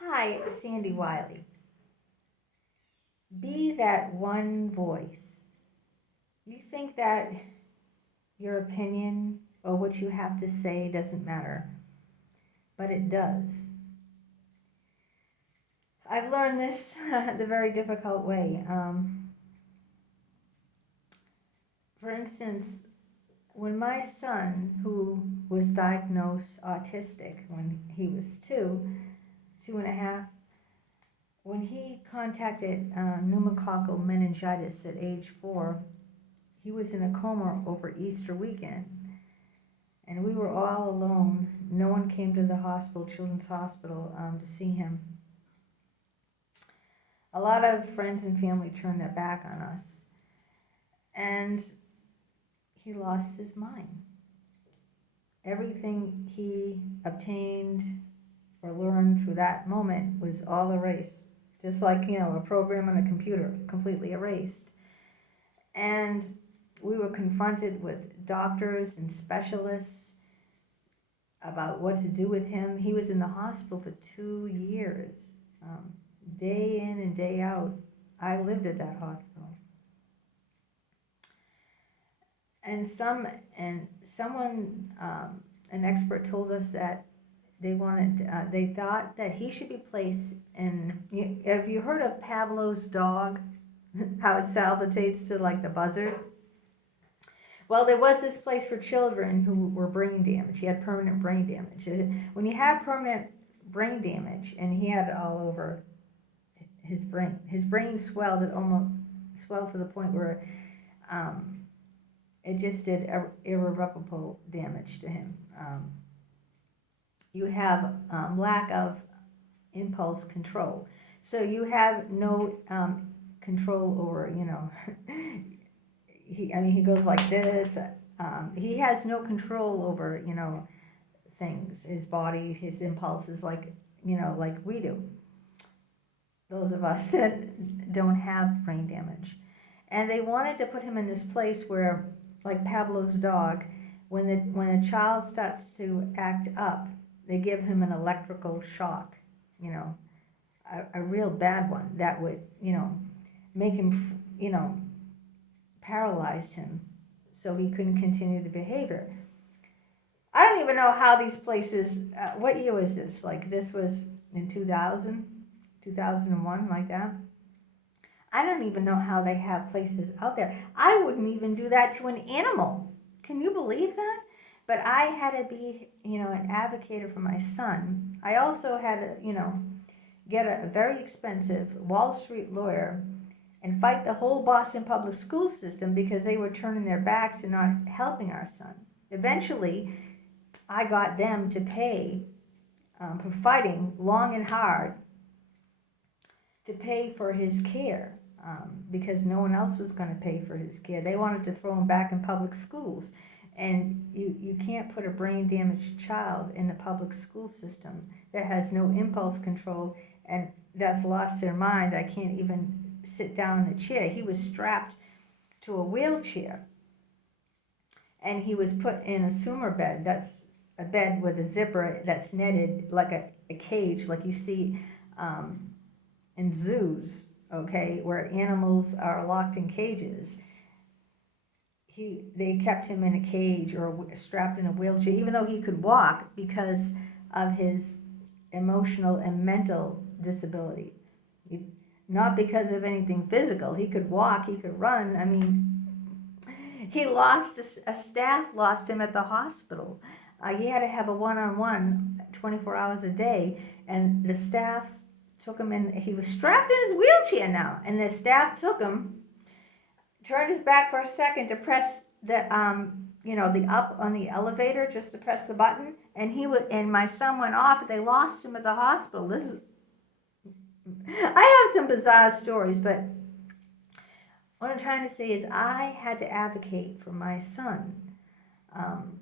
Hi, it's Sandy Wiley. Be that one voice. You think that your opinion or what you have to say doesn't matter, but it does. I've learned this the very difficult way. For instance, when my son, who was diagnosed autistic when he was 2.5, when he contacted pneumococcal meningitis at age 4, he was in a coma over Easter weekend. And we were all alone. No one came to the hospital, Children's Hospital, to see him. A lot of friends and family turned their back on us, and he lost his mind. Everything he obtained or learned through that moment was all erased, just like a program on a computer, completely erased. And we were confronted with doctors and specialists about what to do with him. He was in the hospital for 2 years, day in and day out. I lived at that hospital, and someone, an expert, told us that they thought that he should be placed in. Have you heard of Pavlov's dog? How it salivatates to like the buzzard. Well, there was this place for children who were brain damaged. He had permanent brain damage. When you have permanent brain damage, and he had it all over his brain swelled. It almost swelled to the point where um, it just did irreparable damage to him. You have lack of impulse control, so you have no control over, he goes like this. He has no control over, things, his body, his impulses, like we do. Those of us that don't have brain damage. And they wanted to put him in this place where, like Pavlov's dog, when a child starts to act up, they give him an electrical shock, you know, a real bad one that would, make him, paralyze him so he couldn't continue the behavior. I don't even know how these places, what year was this? Like this was in 2000, 2001, like that. I don't even know how they have places out there. I wouldn't even do that to an animal. Can you believe that? But I had to be, an advocate for my son. I also had to, get a very expensive Wall Street lawyer and fight the whole Boston public school system because they were turning their backs and not helping our son. Eventually, I got them to pay for fighting long and hard to pay for his care, because no one else was going to pay for his care. They wanted to throw him back in public schools. And you can't put a brain damaged child in the public school system that has no impulse control and that's lost their mind. I can't even sit down in a chair. He was strapped to a wheelchair and he was put in a sumer bed. That's a bed with a zipper that's netted like a cage, like you see in zoos, okay, where animals are locked in cages. They kept him in a cage or strapped in a wheelchair, even though he could walk because of his emotional and mental disability. Not because of anything physical. He could walk, he could run. I mean, he lost a staff lost him at the hospital. He had to have a one-on-one 24 hours a day, and the staff took him in. He was strapped in his wheelchair now, and the staff took him, turned his back for a second to press the up on the elevator, just to press the button, and and my son went off. They lost him at the hospital. I have some bizarre stories, but what I'm trying to say is I had to advocate for my son. Um,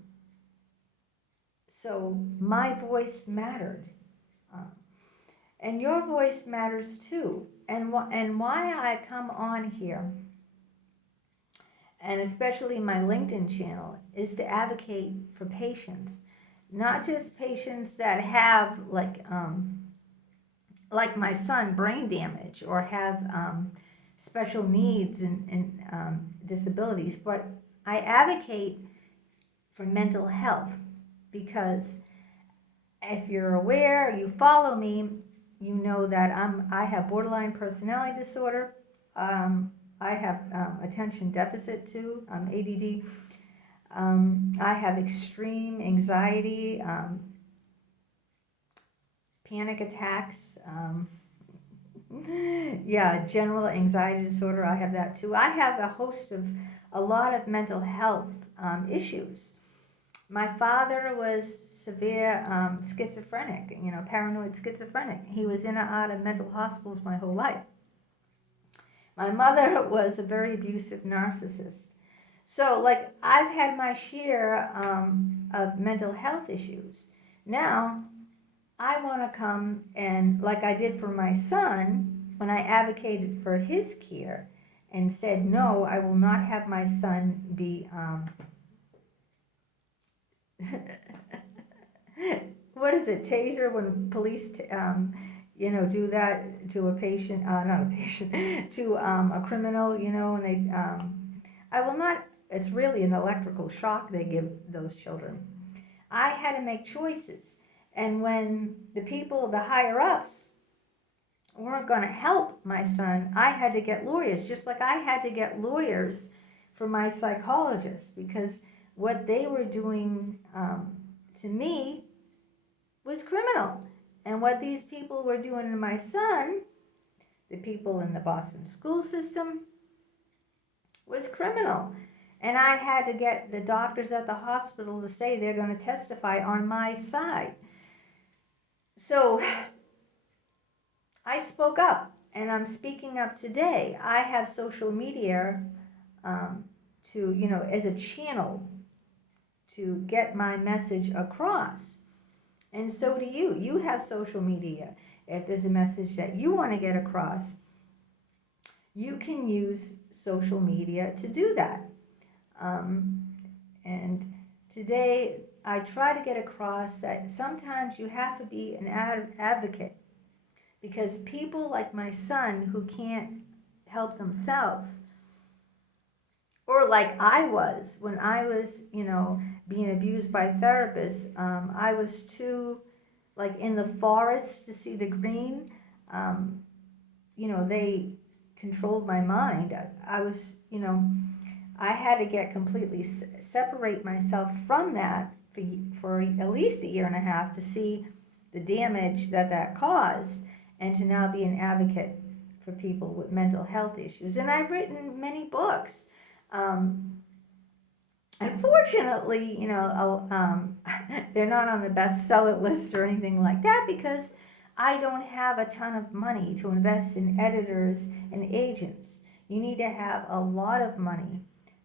so my voice mattered. Um, and your voice matters too. And why I come on here, and especially my LinkedIn channel, is to advocate for patients. Not just patients that have like my son, brain damage or have special needs and disabilities. But I advocate for mental health because if you're aware, you follow me, you know that I have borderline personality disorder. I have attention deficit too, ADD. I have extreme anxiety, panic attacks. Yeah, general anxiety disorder. I have that too. I have a lot of mental health issues. My father was severe schizophrenic, paranoid schizophrenic. He was in and out of mental hospitals my whole life. My mother was a very abusive narcissist. So, like, I've had my share of mental health issues. Now, I want to come and, like I did for my son, when I advocated for his care and said, no, I will not have my son be what is it, taser when police, do that to a patient, not a patient, to a criminal, and they, I will not, it's really an electrical shock they give those children. I had to make choices. And when the people, the higher ups, weren't going to help my son, I had to get lawyers, just like I had to get lawyers for my psychologist, because what they were doing to me was criminal. And what these people were doing to my son, the people in the Boston school system, was criminal. And I had to get the doctors at the hospital to say they're going to testify on my side. So I spoke up, and I'm speaking up today. I have social media as a channel to get my message across. And so do you. You have social media. If there's a message that you want to get across, you can use social media to do that. And today, I try to get across that sometimes you have to be an advocate, because people like my son who can't help themselves, or like I was when I was, being abused by therapists, I was too, like, in the forest to see the green. They controlled my mind. I was, I had to get completely separate myself from that for at least a year and a half to see the damage that caused, and to now be an advocate for people with mental health issues. And I've written many books. Unfortunately, they're not on the bestseller list or anything like that, because I don't have a ton of money to invest in editors and agents. You need to have a lot of money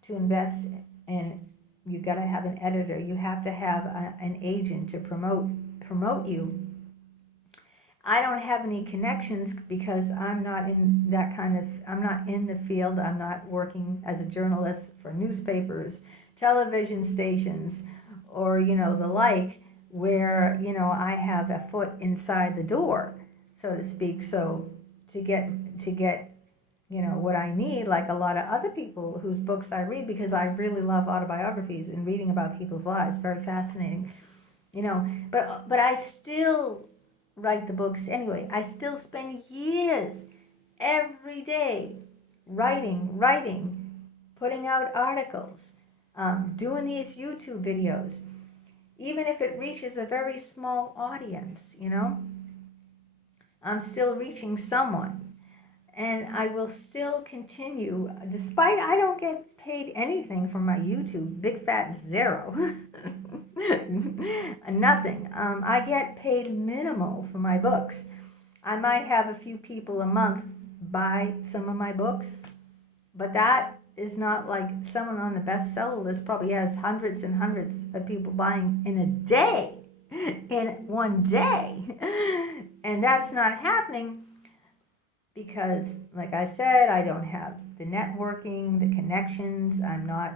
to invest in. You got to have an editor. You have to have an agent to promote you. I don't have any connections because I'm not in I'm not in the field. I'm not working as a journalist for newspapers, television stations, or, the like, where, I have a foot inside the door, so to speak. So to get, what I need, like a lot of other people whose books I read, because I really love autobiographies and reading about people's lives, very fascinating, but I still write the books anyway. I still spend years every day writing, putting out articles, doing these YouTube videos, even if it reaches a very small audience, I'm still reaching someone. And I will still continue, despite I don't get paid anything for my YouTube, big fat zero. Nothing. I get paid minimal for my books. I might have a few people a month buy some of my books, but that is not like someone on the bestseller list probably has hundreds and hundreds of people buying in a day, in one day. And that's not happening because, like I said, I don't have the networking, the connections. I'm not,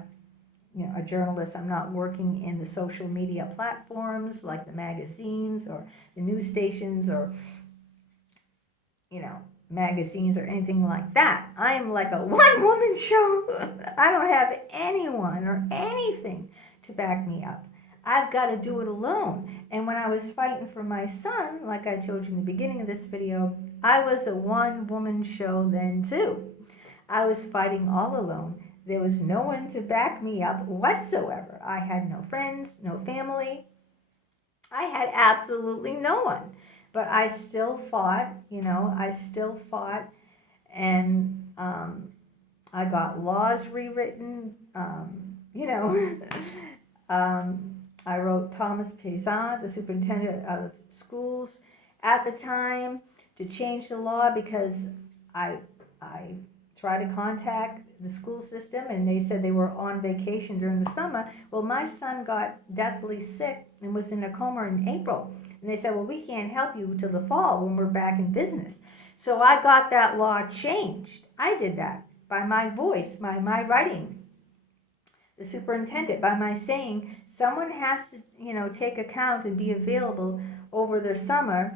a journalist. I'm not working in the social media platforms like the magazines or the news stations or magazines or anything like that. I am like a one-woman show. I don't have anyone or anything to back me up. I've got to do it alone. And when I was fighting for my son, like I told you in the beginning of this video, I was a one-woman show then too. I was fighting all alone. There was no one to back me up whatsoever. I had no friends, no family. I had absolutely no one. But I still fought, I still fought, and I got laws rewritten, I wrote Thomas Pezan, the superintendent of schools at the time, to change the law because I, I tried to contact the school system and they said they were on vacation during the summer. Well, my son got deathly sick and was in a coma in April. And they said, well, we can't help you till the fall when we're back in business. So I got that law changed. I did that by my voice, by my writing. The superintendent, by my saying, someone has to, take account and be available over their summer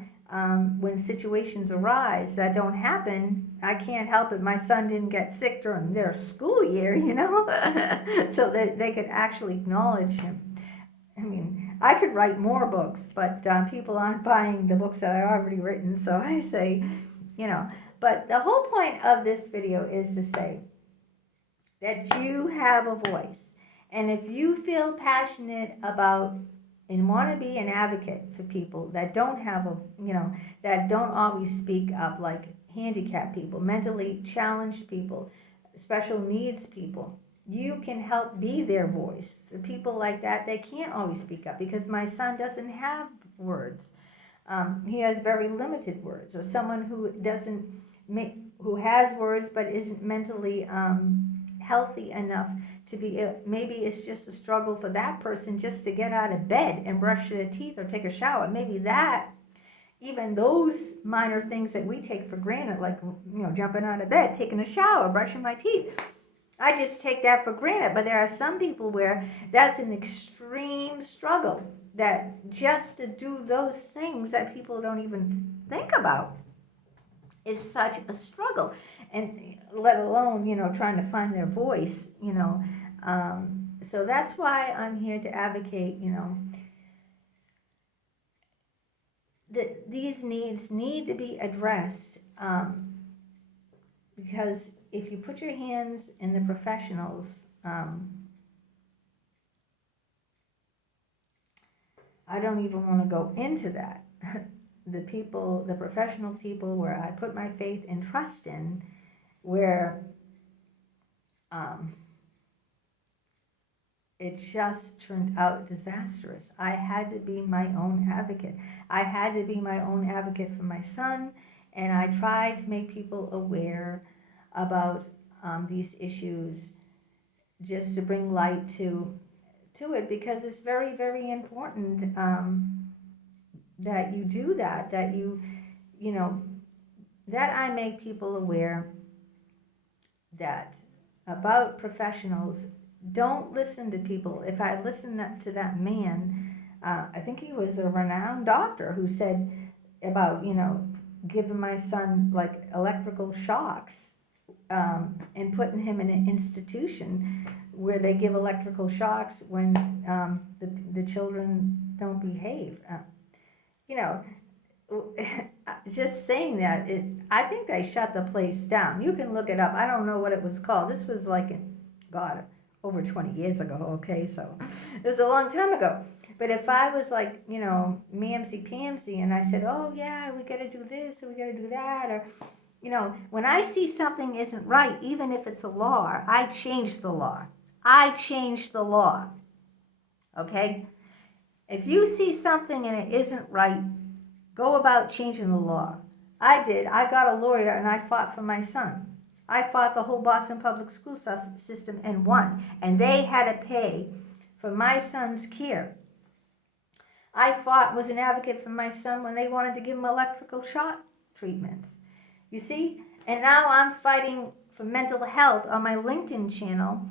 when situations arise that don't happen. I can't help it. My son didn't get sick during their school year, so that they could actually acknowledge him. I mean, I could write more books, but people aren't buying the books that I've already written, so I say, But the whole point of this video is to say that you have a voice. And if you feel passionate about and want to be an advocate for people that don't have that don't always speak up, like handicapped people, mentally challenged people, special needs people, you can help be their voice. For people like that, they can't always speak up because my son doesn't have words. He has very limited words. Or someone who who has words but isn't mentally healthy enough to be, maybe it's just a struggle for that person just to get out of bed and brush their teeth or take a shower. Maybe that, even those minor things that we take for granted, like, jumping out of bed, taking a shower, brushing my teeth, I just take that for granted. But there are some people where that's an extreme struggle, that just to do those things that people don't even think about is such a struggle, and let alone trying to find their voice. So that's why I'm here to advocate that these needs need to be addressed, because if you put your hands in the professionals, I don't even want to go into that. The professional people where I put my faith and trust in, where it just turned out disastrous. I had to be my own advocate. I had to be my own advocate for my son, and I tried to make people aware about these issues, just to bring light to it, because it's very, very important that you do that, that that I make people aware that about professionals. Don't listen to people. If I listened to that man, I think he was a renowned doctor who said about, giving my son like electrical shocks, and putting him in an institution where they give electrical shocks when the children don't behave. Just saying that, I think they shut the place down. You can look it up. I don't know what it was called. This was like, God, over 20 years ago, okay? So it was a long time ago. But if I was like, mamsy-pamsy, and I said, oh, yeah, we got to do this, or we got to do that, or, when I see something isn't right, even if it's a law, I change the law. I change the law, okay? If you see something and it isn't right, go about changing the law. I did. I got a lawyer and I fought for my son. I fought the whole Boston public school system and won. And they had to pay for my son's care. I was an advocate for my son when they wanted to give him electrical shock treatments. You see? And now I'm fighting for mental health on my LinkedIn channel,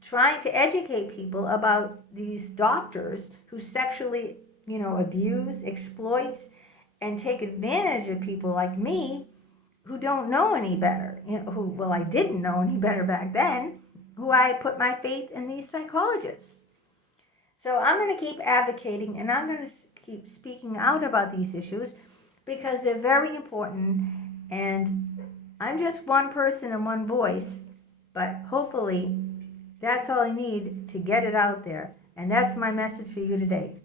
trying to educate people about these doctors who sexually, abuse, exploit, and take advantage of people like me, who don't know any better, well, I didn't know any better back then, who I put my faith in these psychologists. So I'm going to keep advocating, and I'm going to keep speaking out about these issues because they're very important, and I'm just one person and one voice, but hopefully that's all I need to get it out there. And that's my message for you today.